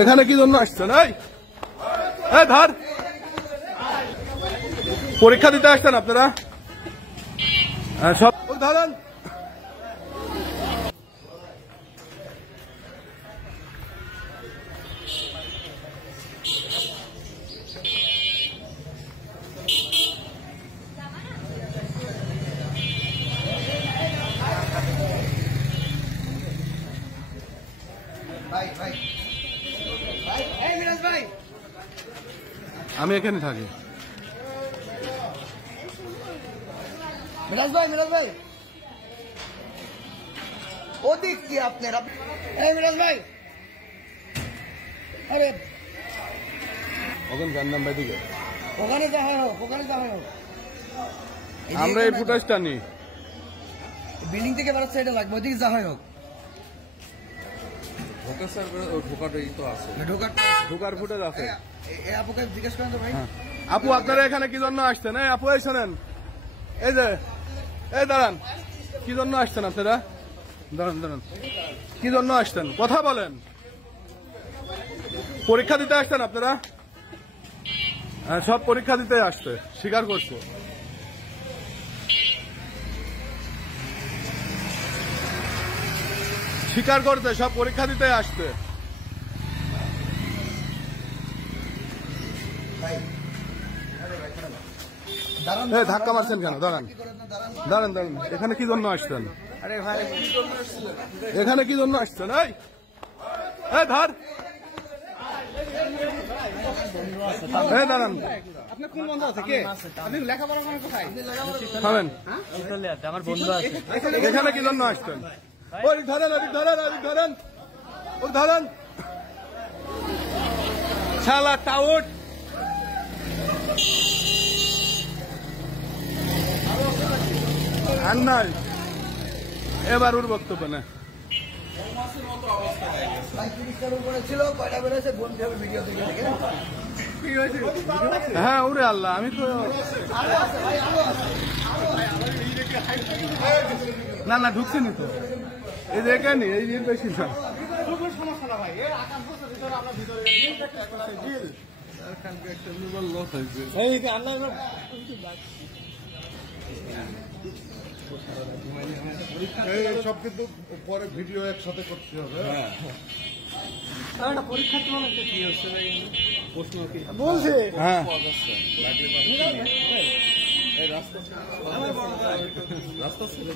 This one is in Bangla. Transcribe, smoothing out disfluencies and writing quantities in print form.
এখানে কি জন্য আসছেন? এই ধর, পরীক্ষা দিতে আসছেন আপনারা? সব ধরেন। আমি এখানে থাকি। মিরাজ ভাই ওদিক কি আপনারা? মিরাজ ভাই, আরে ওখানে জানলাম ভাই দিকে, ওখানে যা হয় হোক। আমরা এই ফুটেজটা নিই। বিল্ডিং থেকে বেরোচ্ছে, এটা লাগবে, ওদিকে যা হয় হোক। ঢোকার ফুটেজ আছে। আপুকে জিজ্ঞেস করেন তো ভাই। আপু, আপনারা এখানে কি জন্য আসছেন? আপু, এই শোনেন, এই যে, এই দাঁড়ান, কি জন্য আসছেন আপনারা? দাঁড়ান, কি জন্য আসছেন? কথা বলেন। পরীক্ষা দিতে আসছেন আপনারা? সব পরীক্ষা দিতে আসছে, স্বীকার করছে। স্বীকার করতে সব পরীক্ষা দিতে আসছে। ধাক্কা মারছেন কেন? দাঁড়ান, এখানে কি জন্য আসছেন? এখানে কি জন্য আসছেন? এই ধর, দাঁড়ান, থামেন। এখানে কি জন্য আসছেন? ধরেন শালা টাউট। আর নাই, এবার ওর বক্তব্য না। হ্যাঁ, ওরে আল্লাহ, আমি তো না ঢুকছিনি তো। এই যে কেন এই বেশি সব কিন্তু পরে ভিডিও একসাথে করতে হবে। পরীক্ষার্থী মানে কি হচ্ছে প্রশ্ন কি বলছে? হ্যাঁ, রাস্তা ছেড়ে